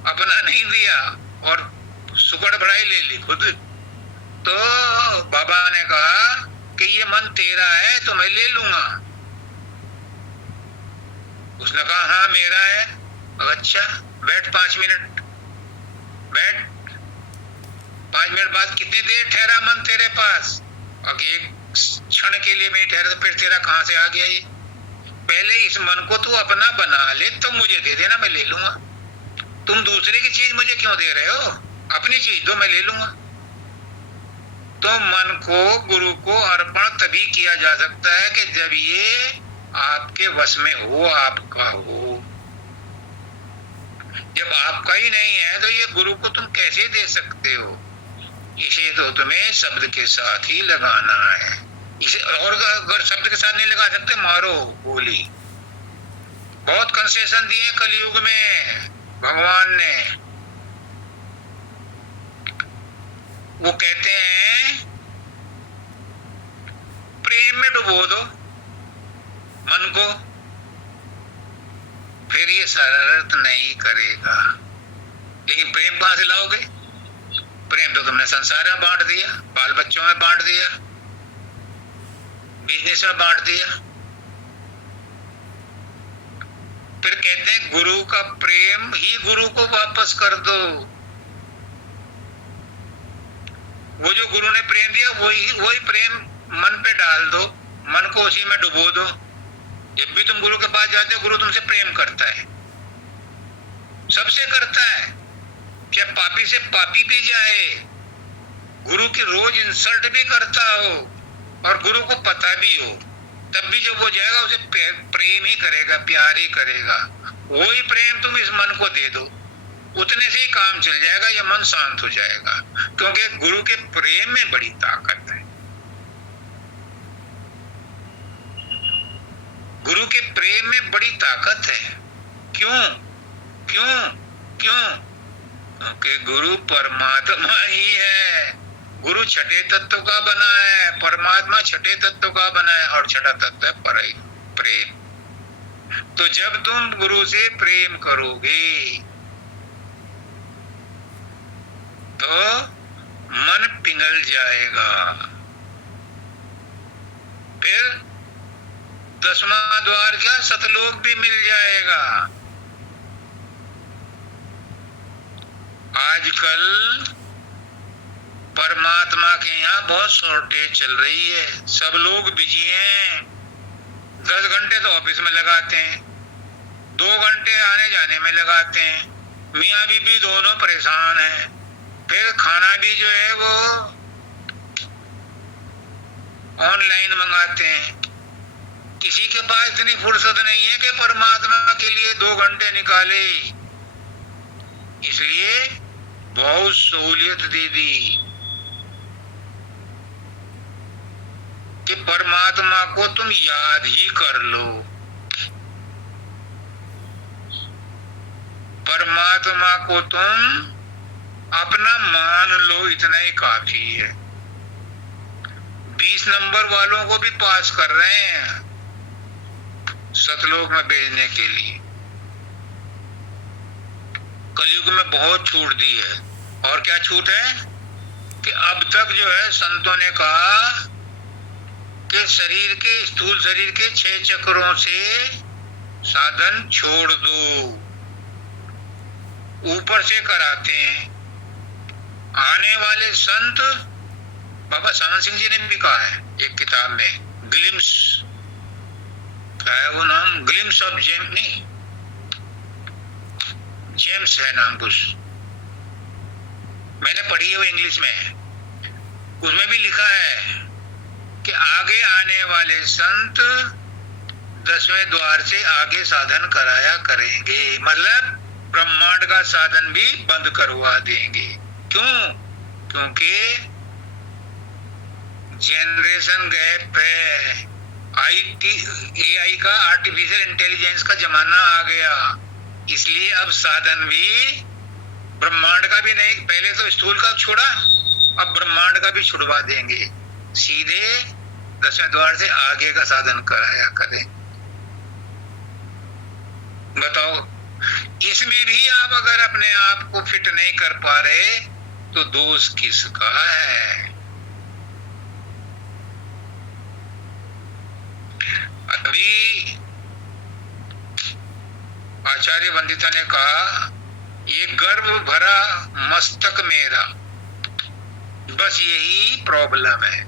अपना नहीं दिया और शुक्र भलाई ले ली खुद। तो बाबा ने कहा कि ये मन तेरा है तो मैं ले लूंगा। उसने कहा हाँ मेरा है। अच्छा बैठ 5 मिनट, बैठ। 5 मिनट बाद कितनी देर ठहरा मन तेरे पास? और एक क्षण के लिए नहीं ठहरा, तो फिर तेरा कहां से आ गया ये? पहले इस मन को तू अपना बना ले, तो मुझे दे देना, मैं ले लूंगा। तुम दूसरे की चीज मुझे क्यों दे रहे हो? अपनी चीज दो, मैं ले लूंगा। तो मन को गुरु को अर्पण तभी किया जा सकता है कि जब ये आपके वश में हो, आपका हो। जब आपका ही नहीं है तो ये गुरु को तुम कैसे दे सकते हो? इसे तो तुम्हें शब्द के साथ ही लगाना है। इसे और अगर शब्द के साथ नहीं लगा सकते, मारो गोली। बहुत कंसेशन दिए कलयुग में भगवान ने। वो कहते हैं प्रेम में डुबो दो मन को, फिर ये शरारत नहीं करेगा। लेकिन प्रेम कहां से लाओगे? प्रेम तो तुमने संसार में बांट दिया, बाल बच्चों में बांट दिया, बिजनेस में बांट दिया। फिर कहते हैं गुरु का प्रेम ही गुरु को वापस कर दो। वो जो गुरु ने प्रेम दिया वही प्रेम मन पे डाल दो, मन को उसी में डुबो दो। जब भी तुम गुरु के पास जाते हो, गुरु तुमसे प्रेम करता है, सबसे करता है। चाहे पापी से पापी भी जाए, गुरु की रोज इंसल्ट भी करता हो और गुरु को पता भी हो, तब भी जब वो जाएगा उसे प्रेम ही करेगा, प्यार ही करेगा। वही प्रेम तुम इस मन को दे दो, उतने से ही काम चल जाएगा, ये मन शांत हो जाएगा। क्योंकि गुरु के प्रेम में बड़ी ताकत है। गुरु के प्रेम में बड़ी ताकत है। क्यों क्यों क्यों? क्योंकि गुरु परमात्मा ही है। गुरु छठे तत्व का बना है, परमात्मा छठे तत्व का बना है, और छठा तत्व है प्रेम। तो जब तुम गुरु से प्रेम करोगे तो मन पिघल जाएगा। फिर 10वां द्वार क्या, सतलोक भी मिल जाएगा। आजकल परमात्मा के यहाँ बहुत शॉर्टेज चल रही है, सब लोग बिजी हैं। 10 घंटे तो ऑफिस में लगाते हैं, 2 घंटे आने जाने में लगाते हैं। मियाँ बीबी दोनों परेशान हैं। फिर खाना भी जो है वो ऑनलाइन मंगाते हैं। किसी के पास इतनी फुर्सत नहीं है कि परमात्मा के लिए 2 घंटे निकाले। इसलिए बहुत सहूलियत दे दी कि परमात्मा को तुम याद ही कर लो। परमात्मा को तुम अपना मान लो, इतना ही काफी है। 20 नंबर वालों को भी पास कर रहे हैं सतलोक में भेजने के लिए। कलयुग में बहुत छूट दी है। और क्या छूट है कि अब तक जो है संतों ने कहा कि शरीर के, स्थूल शरीर के 6 चक्रों से साधन छोड़ दो, ऊपर से कराते हैं। आने वाले संत, बाबा सामन सिंह जी ने भी कहा है एक किताब में, ग्लिम्स, क्या है वो नाम, ग्लिम्स ऑफ जेम, नहीं जेम्स है नाम कुछ, मैंने पढ़ी है वो इंग्लिश में। उसमें भी लिखा है कि आगे आने वाले संत 10वें द्वार से आगे साधन कराया करेंगे, मतलब ब्रह्मांड का साधन भी बंद करवा देंगे। क्यों? क्योंकि जनरेशन गैप है। AI का, आर्टिफिशियल इंटेलिजेंस का जमाना आ गया। इसलिए अब साधन भी ब्रह्मांड का भी नहीं, पहले तो स्थूल का छोड़ा, अब ब्रह्मांड का भी छुड़वा देंगे। सीधे 10वें द्वार से आगे का साधन कराया करें। बताओ, इसमें भी आप अगर अपने आप को फिट नहीं कर पा रहे तो दोष किसका है? अभी आचार्य वंदिता ने कहा, ये गर्व भरा मस्तक मेरा, बस यही प्रॉब्लम है।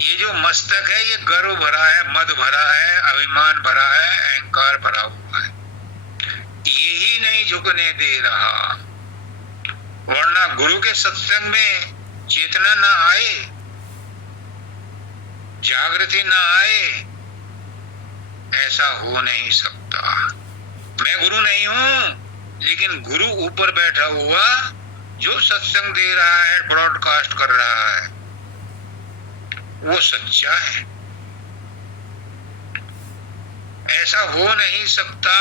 ये जो मस्तक है ये गर्व भरा है, मद भरा है, अभिमान भरा है, अहंकार भरा हुआ है, यही नहीं झुकने दे रहा। वरना गुरु के सत्संग में चेतना ना आए, जागृति ना आए, ऐसा हो नहीं सकता। मैं गुरु नहीं हूं, लेकिन गुरु ऊपर बैठा हुआ जो सत्संग दे रहा है, ब्रॉडकास्ट कर रहा है, वो सच्चा है। ऐसा हो नहीं सकता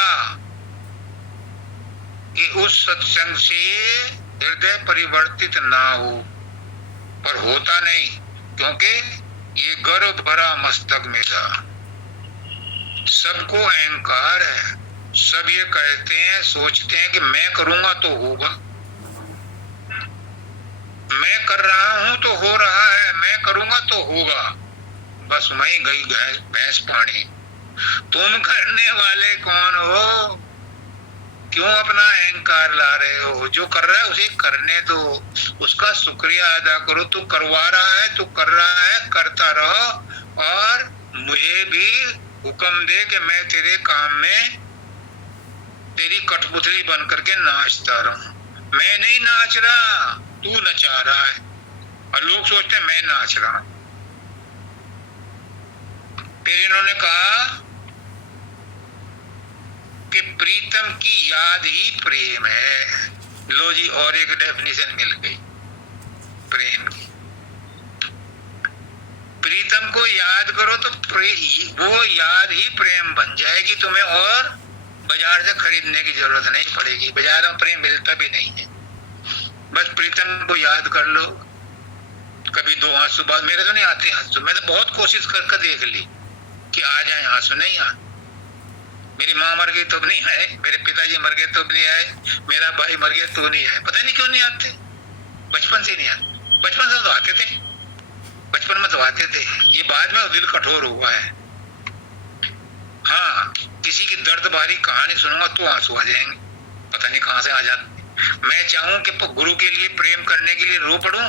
कि उस सत्संग से हृदय परिवर्तित ना हो, पर होता नहीं, क्योंकि ये गर्व भरा मस्तक मेरा। सबको अहंकार है, सब ये कहते हैं, सोचते हैं कि मैं करूंगा तो होगा, मैं कर रहा हूं तो हो रहा है, मैं करूंगा तो होगा। बस वहीं गई भैंस पानी। तुम करने वाले कौन हो? क्यों अपना अहंकार ला रहे हो? जो कर रहा है उसे करने दो, उसका शुक्रिया अदा करो। तू करवा रहा है, तू कर रहा है, करता रहो, और मुझे भी हुक्म दे कि मैं तेरे काम में तेरी कठपुतली बन करके नाचता रहूं। मैं नहीं नाच रहा, तू नचा रहा है, और लोग सोचते हैं मैं नाच रहा हूं। फिर इन्होंने कहा कि प्रीतम की याद ही प्रेम है। लो जी, और एक डेफिनेशन मिल गई प्रेम की। प्रीतम को याद करो तो वो याद ही प्रेम बन जाएगी तुम्हें, और बाजार से खरीदने की जरूरत नहीं पड़ेगी। बाजार में प्रेम मिलता भी नहीं है। बस प्रीतम को याद कर लो। कभी 2 आंसू बाद, मेरे तो नहीं आते आंसू, मैं तो बहुत कोशिश करके देख ली कि आ जाए आंसू, नहीं आ। मेरी माँ मर गई तो नहीं आए, मेरे पिताजी मर गए तो नहीं आए, मेरा भाई मर गया तो नहीं आए। पता नहीं क्यों नहीं आते, बचपन से नहीं आते। बचपन से तो आते थे, बचपन में तो आते थे। ये बाद में दिल कठोर हुआ है, किसी की दर्द भरी कहानी सुनूंगा तो आंसू आ जाएंगे, पता नहीं कहां से आ जाते। मैं चाहूं कि गुरु के लिए प्रेम करने के लिए रो पड़ूं,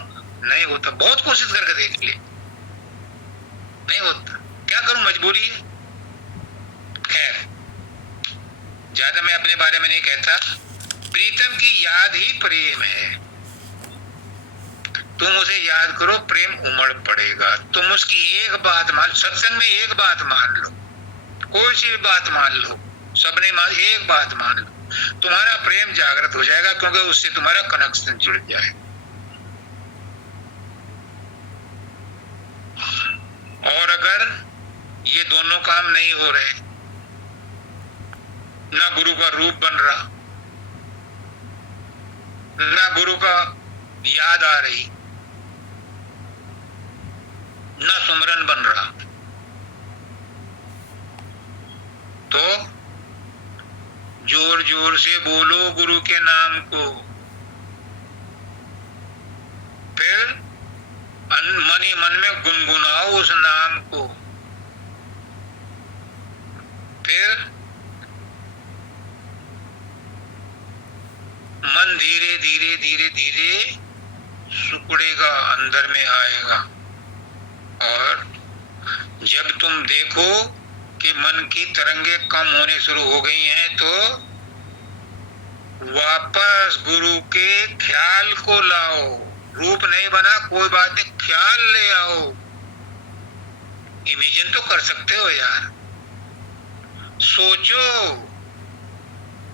नहीं होता। बहुत कोशिश करके देख ली, नहीं होता। क्या करूं, मजबूरी है। खैर, ज्यादा मैं अपने बारे में नहीं कहता। प्रीतम की याद ही प्रेम है। तुम उसे याद करो, प्रेम उमड़ पड़ेगा। तुम उसकी एक बात मान, सत्संग में एक बात मान लो, कोई सी भी बात मान लो, सबने मान, एक बात मान लो, तुम्हारा प्रेम जागृत हो जाएगा, क्योंकि उससे तुम्हारा कनेक्शन जुड़ जाएगा। और अगर ये दोनों काम नहीं हो रहे, ना गुरु का रूप बन रहा, ना गुरु का याद आ रही, ना सुमरन बन रहा, तो जोर जोर से बोलो गुरु के नाम को। फिर मन ही मन में गुनगुनाओ उस नाम को। फिर मन धीरे धीरे धीरे धीरे सुकड़ेगा, अंदर में आएगा। और जब तुम देखो कि मन की तरंगे कम होने शुरू हो गई हैं, तो वापस गुरु के ख्याल को लाओ। रूप नहीं बना, कोई बात नहीं, ख्याल ले आओ। इमेजिन तो कर सकते हो यार। सोचो,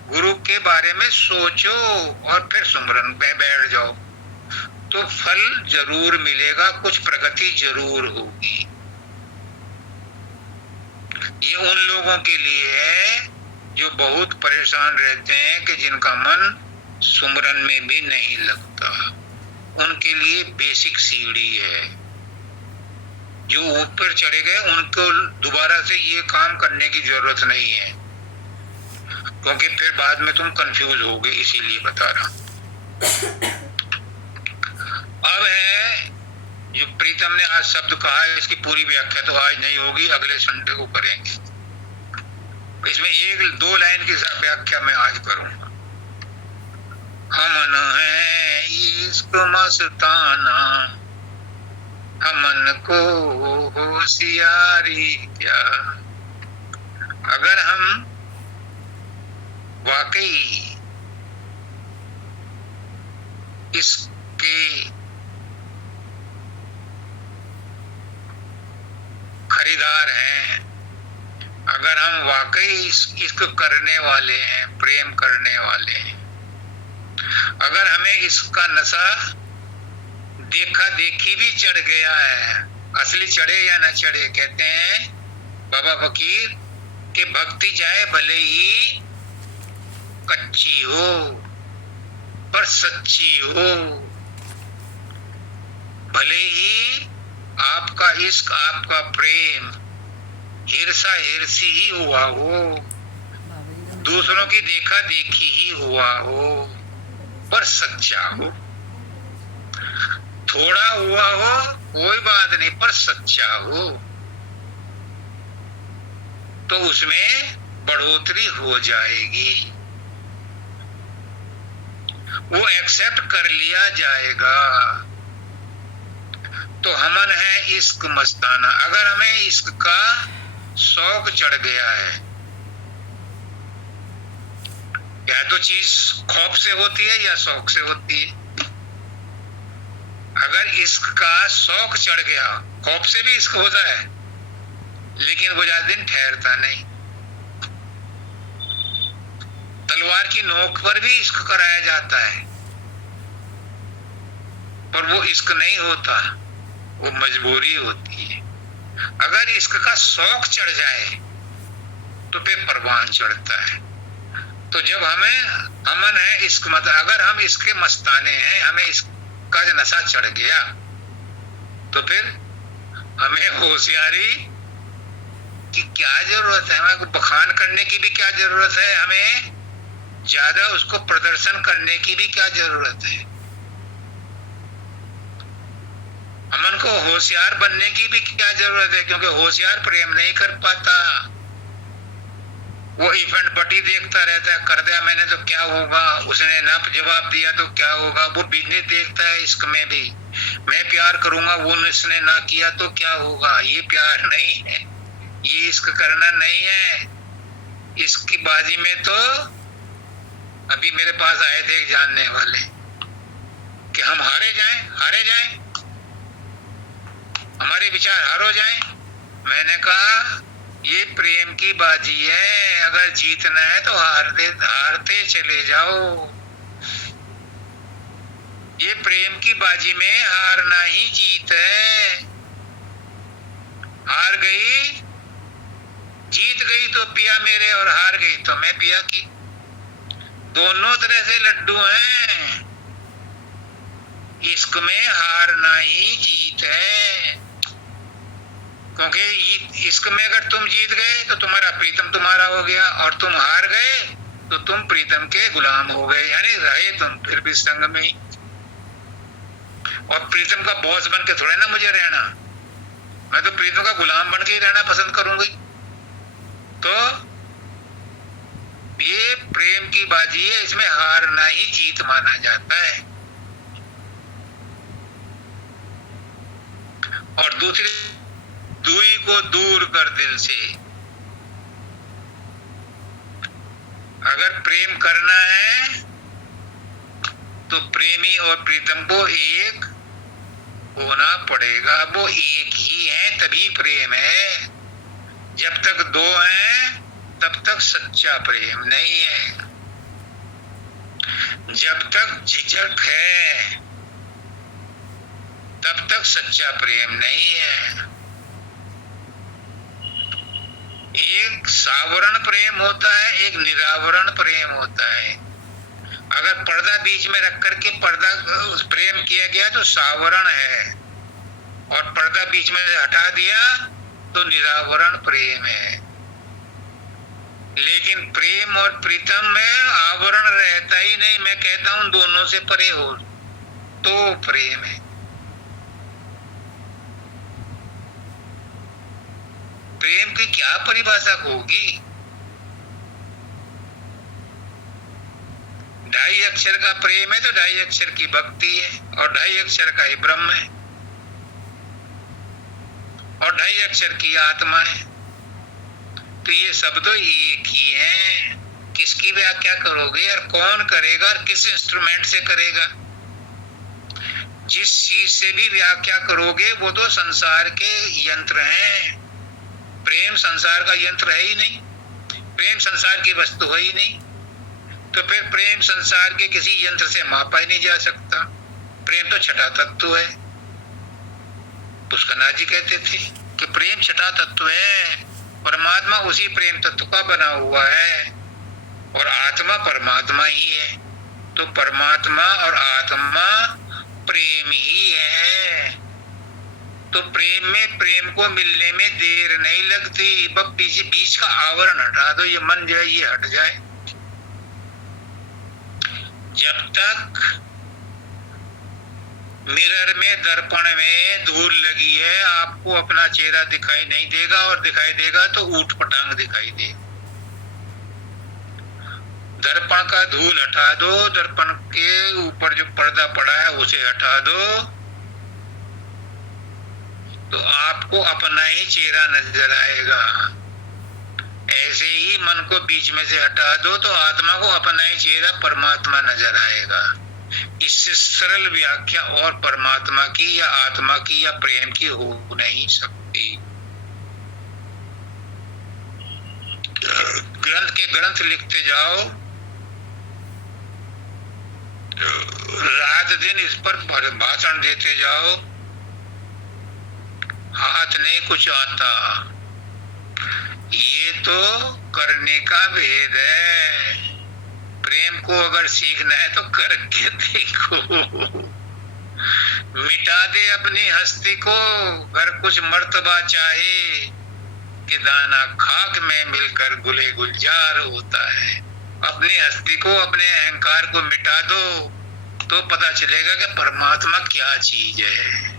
गुरु के बारे में सोचो और फिर सुमरन पे बैठ जाओ, तो फल जरूर मिलेगा, कुछ प्रगति जरूर होगी। ये उन लोगों के लिए है जो बहुत परेशान रहते हैं, कि जिनका मन सुमरन में भी नहीं लगता। उनके लिए बेसिक सीढ़ी है। जो ऊपर चढ़े गए, उनको दोबारा से ये काम करने की जरूरत नहीं है, क्योंकि फिर बाद में तुम कंफ्यूज होगे, इसीलिए बता रहा हूं। अब है जो प्रीतम ने आज शब्द कहा है, इसकी पूरी व्याख्या तो आज नहीं होगी, अगले संडे को करेंगे। इसमें एक दो लाइन की व्याख्या मैं आज करूंगा। हमन है इश्क मस्ताना, हमन को होशियारी क्या। अगर हम वाकई इसके खरीदार हैं, अगर हम वाकई इसको करने वाले हैं, प्रेम करने वाले हैं, अगर हमें इसका नशा देखा देखी भी चढ़ गया है, असली चढ़े या न चढ़े, कहते हैं बाबा फकीर कि भक्ति चाहे भले ही कच्ची हो पर सच्ची हो, भले ही आपका इश्क, आपका प्रेम हिरसा हिरसी ही हुआ हो, दूसरों की देखा देखी ही हुआ हो, पर सच्चा हो। थोड़ा हुआ हो कोई बात नहीं, पर सच्चा हो, तो उसमें बढ़ोतरी हो जाएगी, वो एक्सेप्ट कर लिया जाएगा। तो हमन है इश्क मस्ताना। अगर हमें इश्क का शौक चढ़ गया है, या तो चीज खौफ से होती है या शौक से होती है। अगर इश्क का शौक चढ़ गया, खौफ से भी इश्क होता है, लेकिन वो ज्यादा दिन ठहरता नहीं। तलवार की नोक पर भी इश्क कराया जाता है, पर वो इश्क नहीं होता, वो मजबूरी होती है। अगर इश्क का शौक चढ़ जाए तो फिर परवान चढ़ता है। तो जब हमन है इश्क मत, अगर हम इसके मस्ताने हैं, हमें इसका नशा चढ़ गया, तो फिर हमें होशियारी की क्या जरूरत है, हमें बखान करने की भी क्या जरूरत है, हमें ज्यादा उसको प्रदर्शन करने की भी क्या जरूरत है। हमन को होशियार बनने की भी क्या जरूरत है, क्योंकि होशियार प्रेम नहीं कर पाता। वो इफेंट बटी देखता रहता है, कर दिया मैंने तो क्या होगा, उसने ना जवाब दिया तो क्या होगा। वो बिजनेस देखता है इश्क में भी, मैं प्यार करूंगा वो उसने ना किया तो क्या होगा। ये प्यार नहीं है, ये इश्क करना नहीं है। इसकी बाजी में तो अभी मेरे पास आए थे एक जानने वाले कि हम हारे जाएं, हमारे विचार हार हो जाएं। मैंने कहा ये प्रेम की बाजी है, अगर जीतना है तो हारते चले जाओ। ये प्रेम की बाजी में हारना ही जीत है। हार गई, जीत गई तो पिया मेरे, और हार गई तो मैं पिया की। दोनों तरह से लड्डू हैं। इश्क में हारना ही जीत है, क्योंकि इश्क में अगर तुम जीत गए तो तुम्हारा प्रीतम तुम्हारा हो गया, और तुम हार गए तो तुम प्रीतम के गुलाम हो गए, यानी रहे तुम फिर भी संग में ही। और प्रीतम का बॉस बन के थोड़े ना मुझे रहना, मैं तो प्रीतम का गुलाम बन के ही रहना पसंद करूंगी। तो ये प्रेम की बाजी है, इसमें हारना ही जीत माना जाता है। और दूसरी, दूरी को दूर कर दिल से। अगर प्रेम करना है तो प्रेमी और प्रीतम को एक होना पड़ेगा। वो एक ही है तभी प्रेम है। जब तक दो हैं तब तक सच्चा प्रेम नहीं है। जब तक झिझक है तब तक सच्चा प्रेम नहीं है। एक सावरण प्रेम होता है, एक निरावरण प्रेम होता है। अगर पर्दा बीच में रख करके पर्दा प्रेम किया गया तो सावरण है, और पर्दा बीच में हटा दिया तो निरावरण प्रेम है। लेकिन प्रेम और प्रीतम में आवरण रहता ही नहीं। मैं कहता हूं दोनों से परे हो तो प्रेम है। प्रेम की क्या परिभाषा होगी? 2.5 अक्षर का प्रेम है तो 2.5 अक्षर की भक्ति है, और 2.5 अक्षर का ही ब्रह्म है, और 2.5 अक्षर की आत्मा है। तो ये सब तो एक ही है। किसकी व्याख्या करोगे और कौन करेगा और किस इंस्ट्रूमेंट से करेगा? जिस चीज से भी व्याख्या करोगे वो तो संसार के यंत्र हैं। प्रेम संसार का यंत्र है ही नहीं, प्रेम संसार की वस्तु है ही नहीं। तो फिर प्रेम संसार के किसी यंत्र से मापा ही नहीं जा सकता। प्रेम तो छठा तत्व है। पुष्करनाथ जी कहते थे कि प्रेम छठा तत्व है, परमात्मा उसी प्रेम तत्व का बना हुआ है, और आत्मा परमात्मा ही है। तो परमात्मा और आत्मा प्रेम ही है। तो प्रेम में प्रेम को मिलने में देर नहीं लगती। बस बीच का आवरण हटा दो, ये मन जो है ये हट जाए। जब तक मिरर में, दर्पण में धूल लगी है, आपको अपना चेहरा दिखाई नहीं देगा, और दिखाई देगा तो ऊट पटांग दिखाई देगा। दर्पण का धूल हटा दो, दर्पण के ऊपर जो पर्दा पड़ा है उसे हटा दो, तो आपको अपना ही चेहरा नजर आएगा। ऐसे ही मन को बीच में से हटा दो तो आत्मा को अपना ही चेहरा परमात्मा नजर आएगा। इससे सरल व्याख्या और परमात्मा की या आत्मा की या प्रेम की हो नहीं सकती। ग्रंथ के ग्रंथ लिखते जाओ, रात दिन इस पर भाषण देते जाओ, हाथ नहीं कुछ आता। ये तो करने का भेद है। प्रेम को अगर सीखना है तो करके देखो। मिटा दे अपनी हस्ती को, अगर कुछ मर्तबा चाहे कि दाना खाक में मिलकर गुले गुलजार होता है। अपनी हस्ती को, अपने अहंकार को मिटा दो तो पता चलेगा कि परमात्मा क्या चीज है।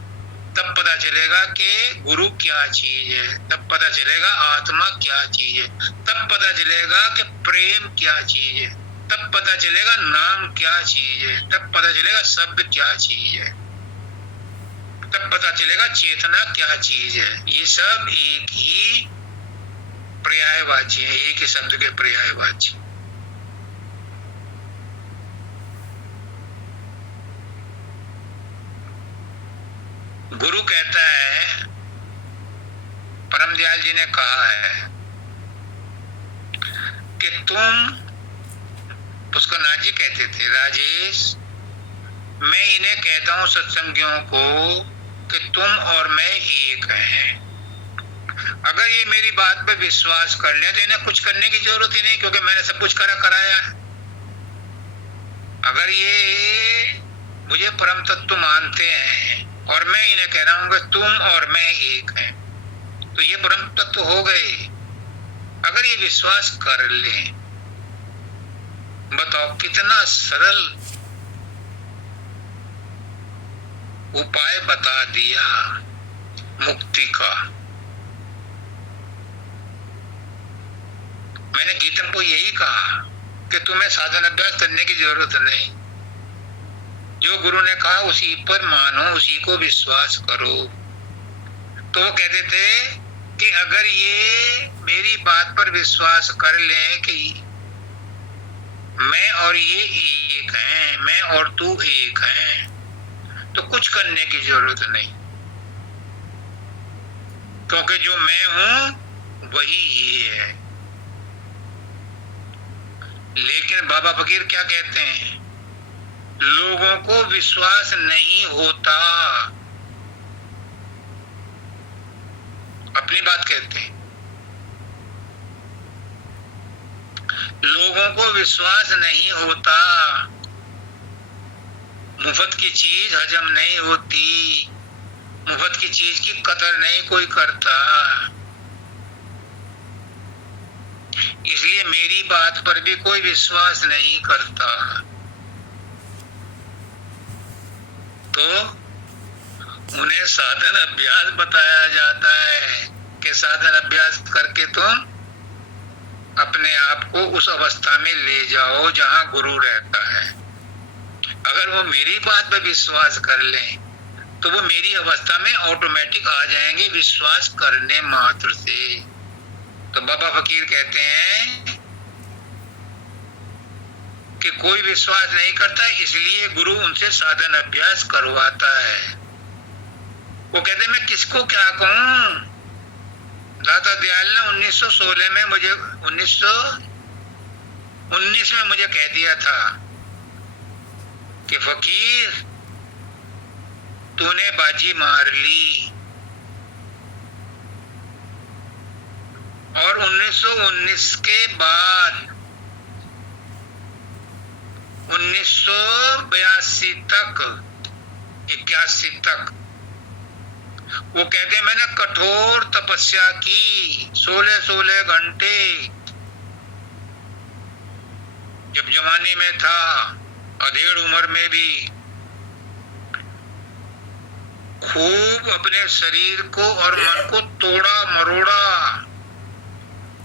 तब पता चलेगा कि गुरु क्या चीज है, तब पता चलेगा आत्मा क्या चीज है, तब पता चलेगा कि प्रेम क्या चीज है, तब पता चलेगा नाम क्या चीज है, तब पता चलेगा शब्द क्या चीज है, तब पता चलेगा चेतना क्या चीज है। ये सब एक ही पर्यायवाची है, एक ही शब्द के पर्यायवाची। गुरु कहता है, परम दयाल जी ने कहा है कि तुम, पुष्करनाथ जी कहते थे, राजेश मैं इन्हें कहता हूं सत्संगियों को कि तुम और मैं एक हैं। अगर ये मेरी बात पे विश्वास कर ले तो इन्हें कुछ करने की जरूरत ही नहीं, क्योंकि मैंने सब कुछ कराया। अगर ये मुझे परम तत्व मानते हैं और मैं इन्हें कह रहा हूं कि तुम और मैं एक हैं, तो ये परम तत्व हो गए। अगर ये विश्वास कर ले, बताओ कितना सरल उपाय बता दिया मुक्ति का। मैंने गीतम को यही कहा कि तुम्हें साधन अभ्यास करने की जरूरत नहीं, जो गुरु ने कहा उसी पर मानो, उसी को विश्वास करो। तो वो कहते थे कि अगर ये मेरी बात पर विश्वास कर लें कि मैं और ये एक हैं, मैं और तू एक हैं, तो कुछ करने की जरूरत नहीं, क्योंकि जो मैं हूं वही ये है। लेकिन बाबा फकीर क्या कहते हैं, लोगों को विश्वास नहीं होता। अपनी बात कहते हैं, लोगों को विश्वास नहीं होता। मुफ्त की चीज हजम नहीं होती, मुफ्त की चीज की कदर नहीं कोई करता। इसलिए मेरी बात पर भी कोई विश्वास नहीं करता। तो उन्हें साधन अभ्यास बताया जाता है कि साधन अभ्यास करके तुम अपने आप को उस अवस्था में ले जाओ जहां गुरु रहता है। अगर वो मेरी बात पर विश्वास कर लें तो वो मेरी अवस्था में ऑटोमेटिक आ जाएंगे विश्वास करने मात्र से। तो बाबा फकीर कहते हैं कि कोई विश्वास नहीं करता, इसलिए गुरु उनसे साधन अभ्यास करवाता है। वो कहते हैं मैं किसको क्या कहूं। दाता दयाल ने 1916 में मुझे 1919 में मुझे कह दिया था कि फकीर तूने बाजी मार ली, और 1919 के बाद 1982 तक 81 तक वो कहते मैंने कठोर तपस्या की 16-16 घंटे, जब जवानी में था, अधेड़ उम्र में भी खूब अपने शरीर को और मन को तोड़ा मरोड़ा,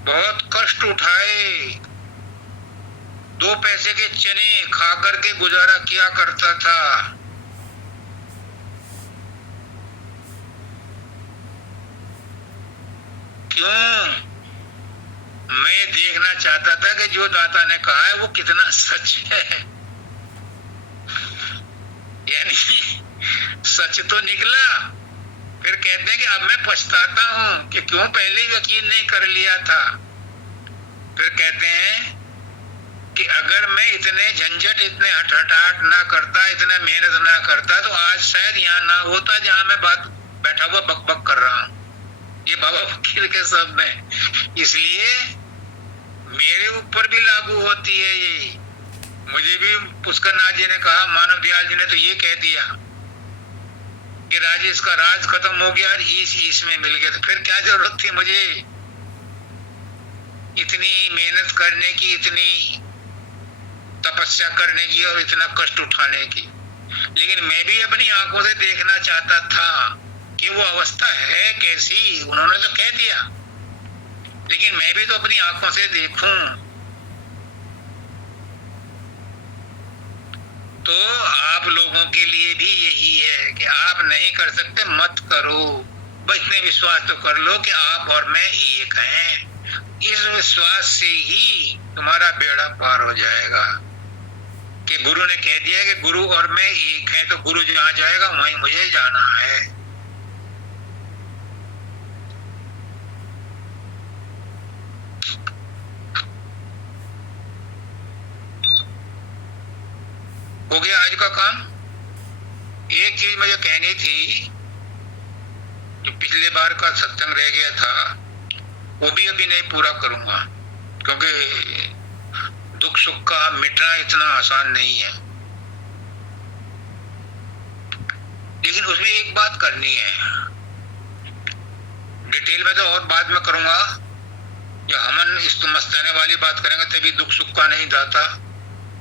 बहुत कष्ट उठाए, 2 पैसे के चने खा करके गुजारा किया करता था। क्यों? मैं देखना चाहता था कि जो दाता ने कहा है वो कितना सच है। यानी सच तो निकला। फिर कहते हैं कि अब मैं पछताता हूं कि क्यों पहले यकीन नहीं कर लिया था। फिर कहते हैं कि अगर मैं इतने झंझट, इतने हटहटाहट ना करता, इतना मेहनत ना करता, तो आज शायद यहाँ ना होता जहां मैं बात बैठा हुआ बकबक कर रहा हूं। ये बाबा फकीर के शब्द हैं, इसलिए मेरे ऊपर भी लागू होती है ये। मुझे भी पुष्करनाथ जी ने कहा, मानव दयाल जी ने तो ये कह दिया कि राजेश का राज खत्म हो गया और ईस में मिल गया, तो फिर क्या जरूरत थी मुझे इतनी मेहनत करने की, इतनी तपस्या करने की और इतना कष्ट उठाने की। लेकिन मैं भी अपनी आंखों से देखना चाहता था कि वो अवस्था है कैसी, उन्होंने तो कह दिया, लेकिन मैं भी तो अपनी आंखों से देखूं। तो आप लोगों के लिए भी यही है कि आप नहीं कर सकते मत करो, बस इतने विश्वास तो कर लो कि आप और मैं एक हैं। इस विश्वास से ही तुम्हारा बेड़ा पार हो जाएगा कि गुरु ने कह दिया कि गुरु और मैं एक हैं, तो गुरु जहां जाएगा वहीं मुझे जाना है। हो गया आज का काम। एक चीज मुझे कहनी थी, जो पिछले बार का सत्संग रह गया था वो भी अभी नहीं पूरा करूंगा, क्योंकि दुख सुख का मिटना इतना आसान नहीं है। लेकिन उसमें एक बात करनी है, डिटेल में तो और बाद में करूंगा। जो हमन इस मस्ताने वाली बात करेंगे तभी दुख सुख का नहीं दाता,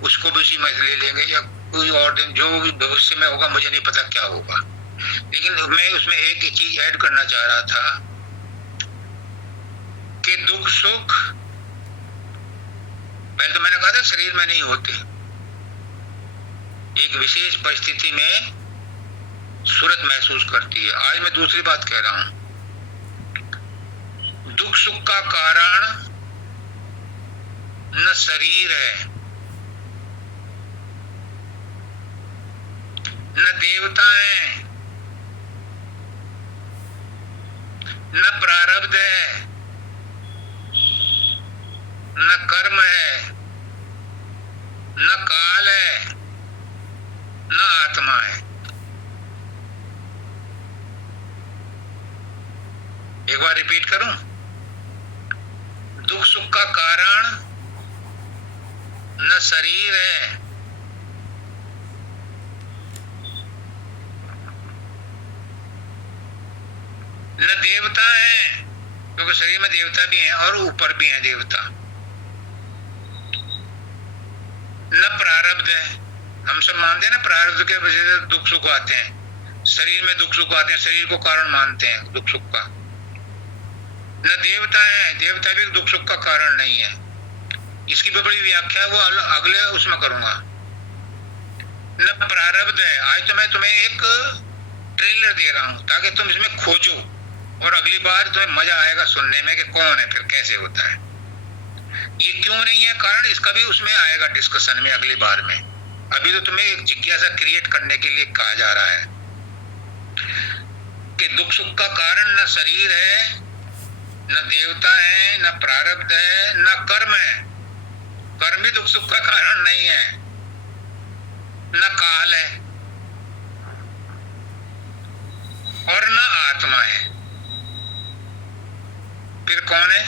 उसको भी उसी में ले लेंगे, या कोई और दिन जो भी भविष्य में होगा मुझे नहीं पता क्या होगा। लेकिन मैं उसमें एक चीज ऐड करना चाह रहा था कि दुख सुख पहले तो मैंने कहा था शरीर में नहीं होते, एक विशेष परिस्थिति में सूरत महसूस करती है। आज मैं दूसरी बात कह रहा हूं, दुख सुख का कारण न शरीर है, न देवता है, न प्रारब्ध है, न कर्म है, न काल है, न आत्मा है। एक बार रिपीट करूं, दुख सुख का कारण न शरीर है, न देवता है, क्योंकि शरीर में देवता भी हैं और ऊपर भी हैं देवता, न प्रारब्ध है। हम सब मानते हैं ना प्रारब्ध के वजह से दुख सुख आते हैं, शरीर में दुख सुख आते हैं, शरीर को कारण मानते हैं दुख सुख का। न देवता है, देवता भी दुख सुख का कारण नहीं है। इसकी भी बड़ी व्याख्या वो अगले उसमें करूंगा। न प्रारब्ध है, आज तो मैं तुम्हें एक ट्रेलर दे रहा हूं ताकि तुम इसमें खोजो और अगली बार तुम्हें मजा आएगा सुनने में कि कौन है, फिर कैसे होता है, ये क्यों नहीं है कारण, इसका भी उसमें आएगा डिस्कशन में अगली बार में। अभी तो तुम्हें एक जिज्ञासा क्रिएट करने के लिए कहा जा रहा है कि दुख सुख का कारण न शरीर है, न देवता है, न प्रारब्ध है, न कर्म है, कर्म भी दुख सुख का कारण नहीं है, न काल है और न आत्मा है। फिर कौन है?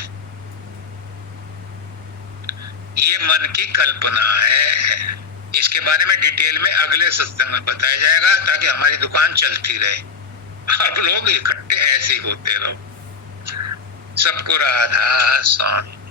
ये मन की कल्पना है। इसके बारे में डिटेल में अगले सत्संग में बताया जाएगा ताकि हमारी दुकान चलती रहे, आप लोग इकट्ठे ऐसे ही होते रहो। सबको राधा स्वामी।